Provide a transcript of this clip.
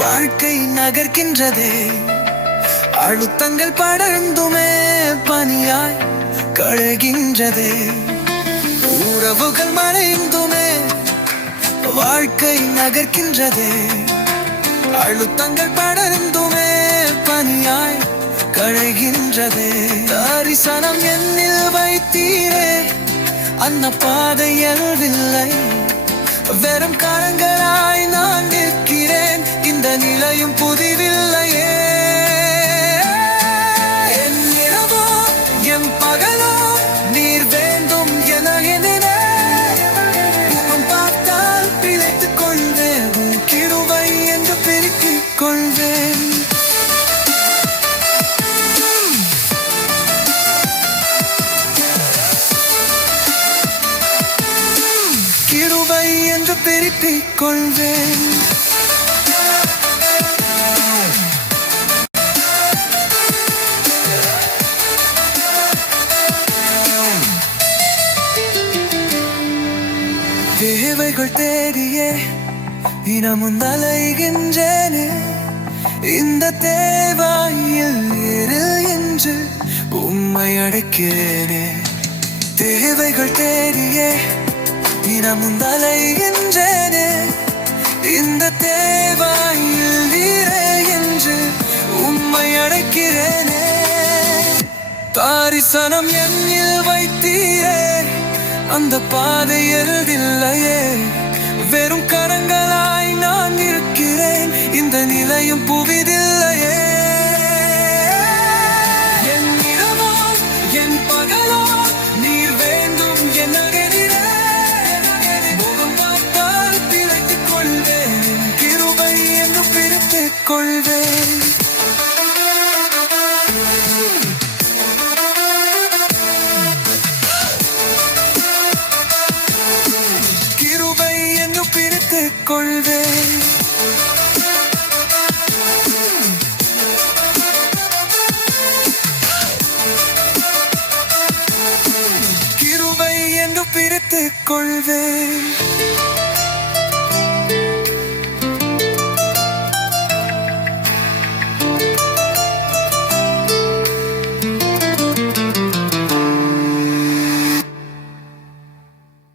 வாழ்க்கை நகர்கின்றதே. அழுத்தங்கள் படர்ந்துமே பனியாய் கழகின்றதே உறவுகள் மறைந்துமே வாழ்க்கை நகர்கின்றதே. அழுத்தங்கள் படர்ந்துமே பனியாய் கழகின்றதே தரிசனம் என்னில் வைத்தீரே அந்த பாதை எழுதில்லை வெறும் காலங்களாய் சுவை என்று பிரிப்பிக் கொள்வேன். தேவைகள் தேடியே இனமும் அலைகின்றேனே. இந்த தேவாயில் இரு என்று உம்மை அடைக்கிறேனே தேவைகள் தேடியே தினமும் அலைகின்றேனே இந்த தேவாயில் நீரே என்று உம்மை அடைக்கிறேனே. தாரிசனம் என்னில் வைத்தீரே அந்த பாதை எழுதில்லையே வெறும் கரங்களாய் நான் இருக்கிறேன் இந்த நிலையும் புவிதில் கொள்வேன் கிருபை என்று பிரித்துக் கொள்வேன் பிரித்துக் கொள்வேன்